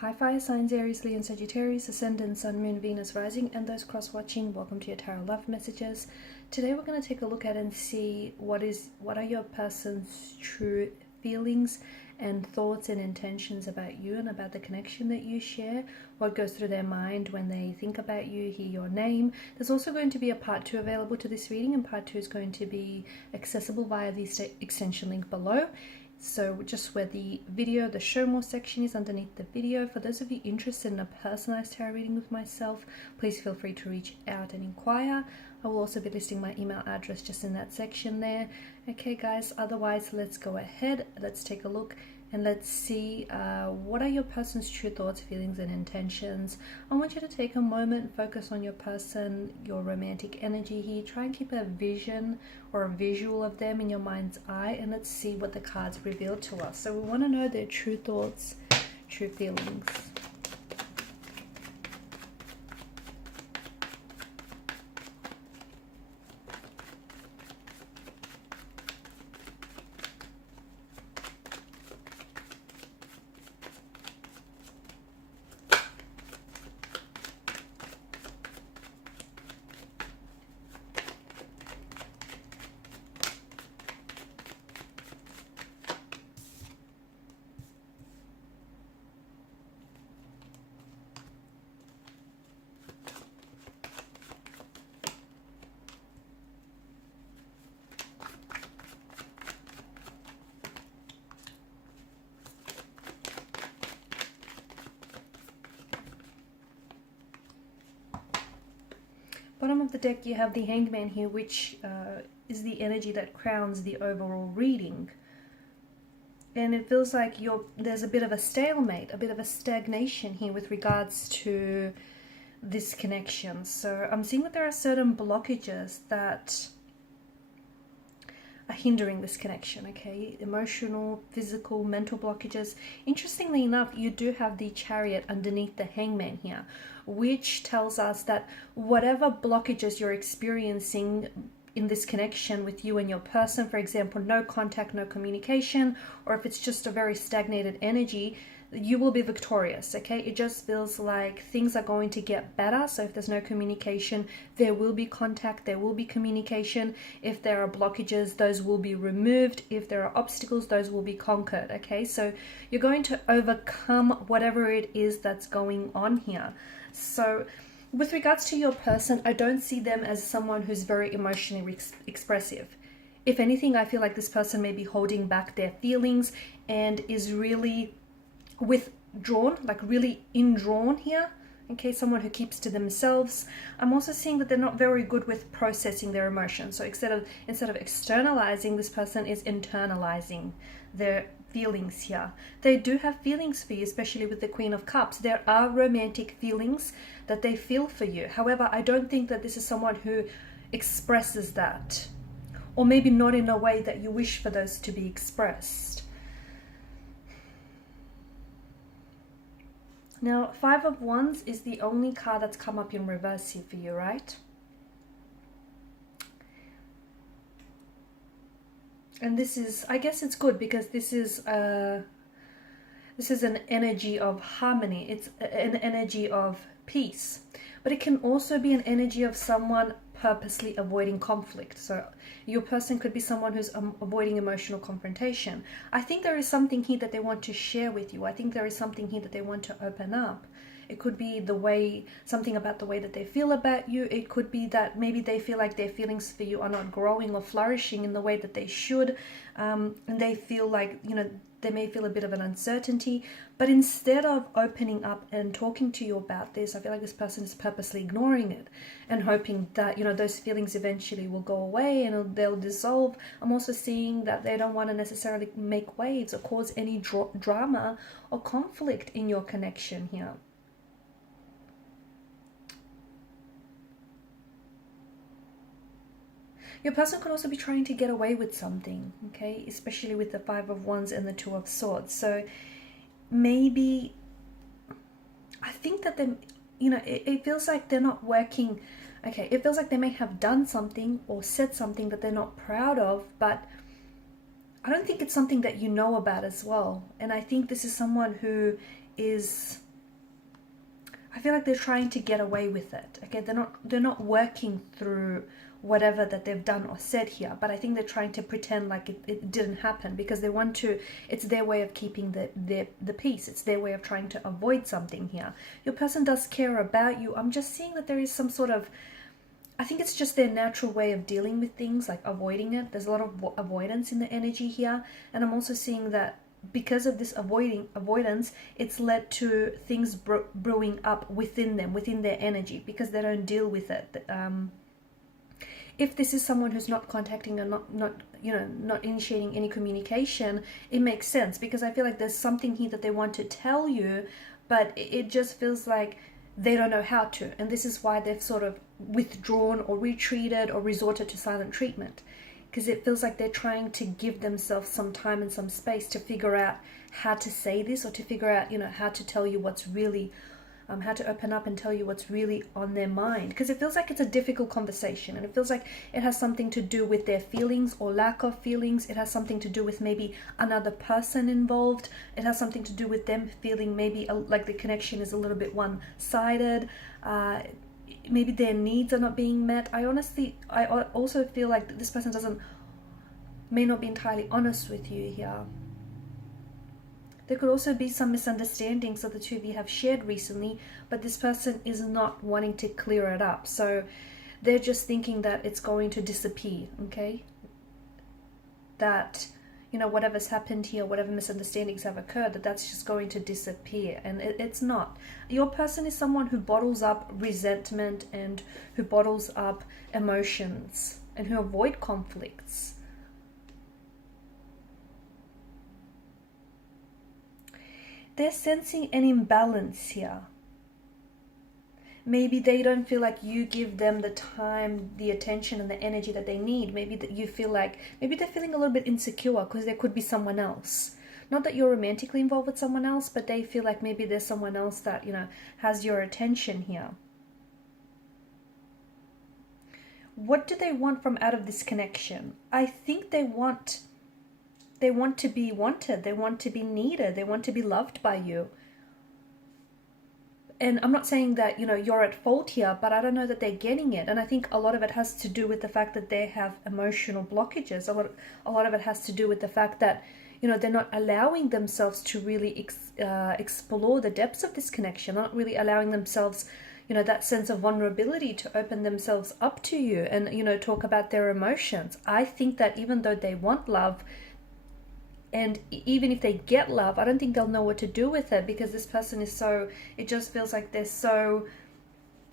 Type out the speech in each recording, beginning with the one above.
Hi fire signs, Aries, Leo and Sagittarius, Ascendant, Sun, Moon, Venus, Rising, and those cross-watching, welcome to your Tarot Love Messages. Today we're going to take a look at and see what are your person's true feelings and thoughts and intentions about you and about the connection that you share, what goes through their mind when they think about you, hear your name. There's also going to be a part 2 available to this reading, and part 2 is going to be accessible via the extension link below. So just where the show more section is underneath the video. For those of you interested in a personalized tarot reading with myself, please feel free to reach out and inquire. I will also be listing my email address just in that section there. Okay guys, otherwise let's go ahead, let's take a look and let's see what are your person's true thoughts, feelings and intentions. I want you to take a moment, focus on your person, your romantic energy here. Try and keep a vision or a visual of them in your mind's eye, and let's see what the cards reveal to us. So we want to know their true thoughts, true feelings. Bottom of the deck, you have the Hangman here, which is the energy that crowns the overall reading. And it feels like there's a bit of a stalemate, a bit of a stagnation here with regards to this connection. So I'm seeing that there are certain blockages that are hindering this connection, okay? Emotional, physical, mental blockages. Interestingly enough, you do have the Chariot underneath the Hangman here, which tells us that whatever blockages you're experiencing in this connection with you and your person, for example, no contact, no communication, or if it's just a very stagnated energy, you will be victorious, okay? It just feels like things are going to get better. So if there's no communication, there will be contact, there will be communication. If there are blockages, those will be removed. If there are obstacles, those will be conquered, okay? So you're going to overcome whatever it is that's going on here. So with regards to your person, I don't see them as someone who's very emotionally expressive. If anything, I feel like this person may be holding back their feelings and is really withdrawn, like really indrawn here, okay? Someone who keeps to themselves. I'm also seeing that they're not very good with processing their emotions. So instead of externalizing, this person is internalizing their feelings here. They do have feelings for you, especially with the Queen of Cups. There are romantic feelings that they feel for you. However, I don't think that this is someone who expresses that, or maybe not in a way that you wish for those to be expressed. Now, 5 of Wands is the only card that's come up in reverse here for you, right? And this is, I guess it's good because this is an energy of harmony. It's an energy of peace. But it can also be an energy of someone purposely avoiding conflict. So your person could be someone who's avoiding emotional confrontation. I think there is something here that they want to share with you. I think there is something here that they want to open up. It could be something about the way that they feel about you. It could be that maybe they feel like their feelings for you are not growing or flourishing in the way that they should. And they feel like, they may feel a bit of an uncertainty. But instead of opening up and talking to you about this, I feel like this person is purposely ignoring it and hoping that, those feelings eventually will go away and they'll dissolve. I'm also seeing that they don't want to necessarily make waves or cause any drama or conflict in your connection here. Your person could also be trying to get away with something, okay? Especially with the 5 of Wands and the 2 of Swords. So maybe, I think that it feels like they're not working, okay? It feels like they may have done something or said something that they're not proud of, but I don't think it's something that you know about as well. And I think this is someone who is I feel like they're trying to get away with it. Okay, they're not working through whatever that they've done or said here, but I think they're trying to pretend like it didn't happen, because they want to, it's their way of keeping the peace. It's their way of trying to avoid something here. Your person does care about you. I'm just seeing that there is some sort of, I think it's just their natural way of dealing with things, like avoiding it. There's a lot of avoidance in the energy here. And I'm also seeing that because of this avoidance, it's led to things brewing up within them, within their energy, because they don't deal with it. If this is someone who's not contacting or not initiating any communication, it makes sense, because I feel like there's something here that they want to tell you, but it just feels like they don't know how to. And this is why they've sort of withdrawn or retreated or resorted to silent treatment, because it feels like they're trying to give themselves some time and some space to figure out how to say this, or to figure out, how to tell you what's really, how to open up and tell you what's really on their mind. Because it feels like it's a difficult conversation, and it feels like it has something to do with their feelings or lack of feelings. It has something to do with maybe another person involved. It has something to do with them feeling maybe like the connection is a little bit one-sided. Maybe their needs are not being met. I also feel like this person may not be entirely honest with you here. There could also be some misunderstandings that the two of you have shared recently, but this person is not wanting to clear it up. So they're just thinking that it's going to disappear, okay? That, whatever's happened here, whatever misunderstandings have occurred, that's just going to disappear. And it's not. Your person is someone who bottles up resentment and who bottles up emotions and who avoid conflicts. They're sensing an imbalance here. Maybe they don't feel like you give them the time, the attention, and the energy that they need. Maybe that you feel like, maybe they're feeling a little bit insecure because there could be someone else. Not that you're romantically involved with someone else, but they feel like maybe there's someone else that, has your attention here. What do they want from out of this connection? I think they want to be wanted. They want to be needed. They want to be loved by you. And I'm not saying that, you're at fault here, but I don't know that they're getting it. And I think a lot of it has to do with the fact that they have emotional blockages. A lot of it has to do with the fact that, they're not allowing themselves to really explore the depths of this connection, not really allowing themselves, that sense of vulnerability to open themselves up to you and, talk about their emotions. I think that even though they want love, and even if they get love, I don't think they'll know what to do with it, because this person is it just feels like they're so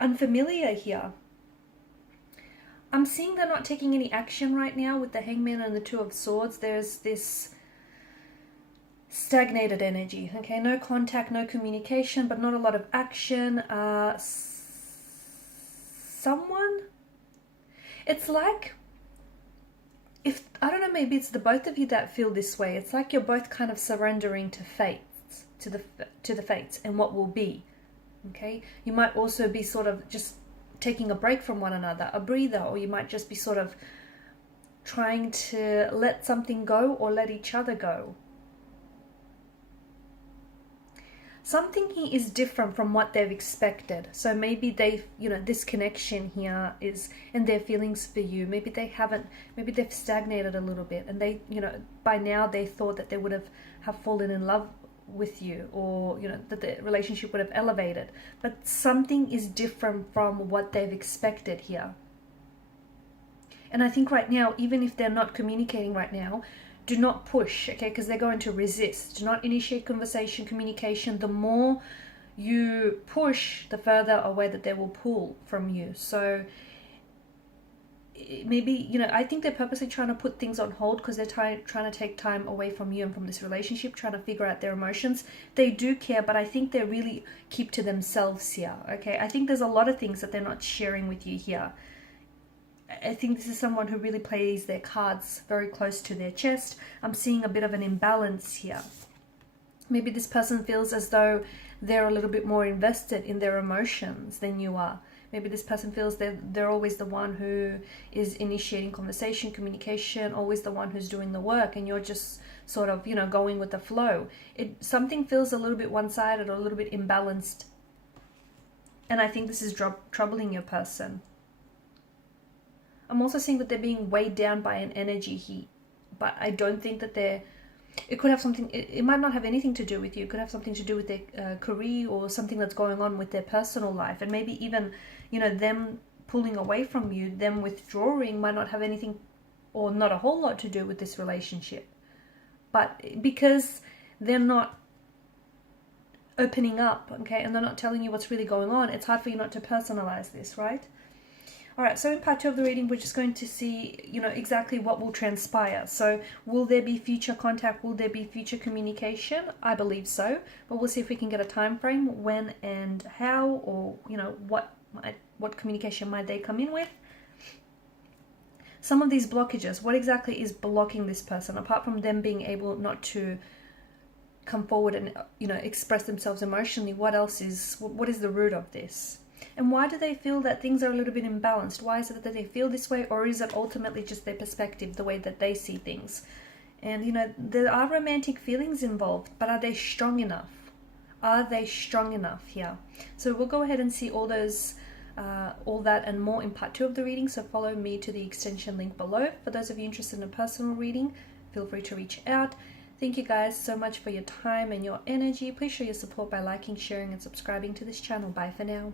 unfamiliar here. I'm seeing they're not taking any action right now with the Hangman and the Two of Swords. There's this stagnated energy, okay? No contact, no communication, but not a lot of action. It's like, I don't know, maybe it's the both of you that feel this way. It's like you're both kind of surrendering to fates, to the fates and what will be, okay? You might also be sort of just taking a break from one another, a breather, or you might just be sort of trying to let something go or let each other go. Something here is different from what they've expected. So maybe this connection here is, and their feelings for you, maybe they've stagnated a little bit, and they, by now they thought that they would have fallen in love with you, or, that the relationship would have elevated. But something is different from what they've expected here. And I think right now, even if they're not communicating right now, do not push, okay? Because they're going to resist. Do not initiate conversation, communication. The more you push, the further away that they will pull from you. So maybe, I think they're purposely trying to put things on hold because they're trying to take time away from you and from this relationship, trying to figure out their emotions. They do care, but I think they really keep to themselves here, okay? I think there's a lot of things that they're not sharing with you here. I think this is someone who really plays their cards very close to their chest. I'm seeing a bit of an imbalance here. Maybe this person feels as though they're a little bit more invested in their emotions than you are. Maybe this person feels they're always the one who is initiating conversation, communication, always the one who's doing the work, and you're just sort of, going with the flow. Something feels a little bit one-sided or a little bit imbalanced And I think this is troubling your person. I'm also seeing that they're being weighed down by an energy heat, but I don't think that it could have something, it might not have anything to do with you. It could have something to do with their career or something that's going on with their personal life. And maybe even, you know, them pulling away from you, them withdrawing might not have anything or not a whole lot to do with this relationship. But because they're not opening up, okay, and they're not telling you what's really going on, it's hard for you not to personalize this, right? All right, so in part 2 of the reading, we're just going to see, you know, exactly what will transpire. So will there be future contact? Will there be future communication? I believe so, but we'll see if we can get a time frame, when and how, or, you know, what communication might they come in with. Some of these blockages, what exactly is blocking this person, apart from them being able not to come forward and, you know, express themselves emotionally? What else is, what is the root of this? And why do they feel that things are a little bit imbalanced? Why is it that they feel this way, or is it ultimately just their perspective, the way that they see things? And, you know, there are romantic feelings involved, but are they strong enough? Are they strong enough here? So we'll go ahead and see all those, all that and more in part 2 of the reading. So follow me to the extension link below. For those of you interested in a personal reading, feel free to reach out. Thank you guys so much for your time and your energy. Please show your support by liking, sharing, and subscribing to this channel. Bye for now.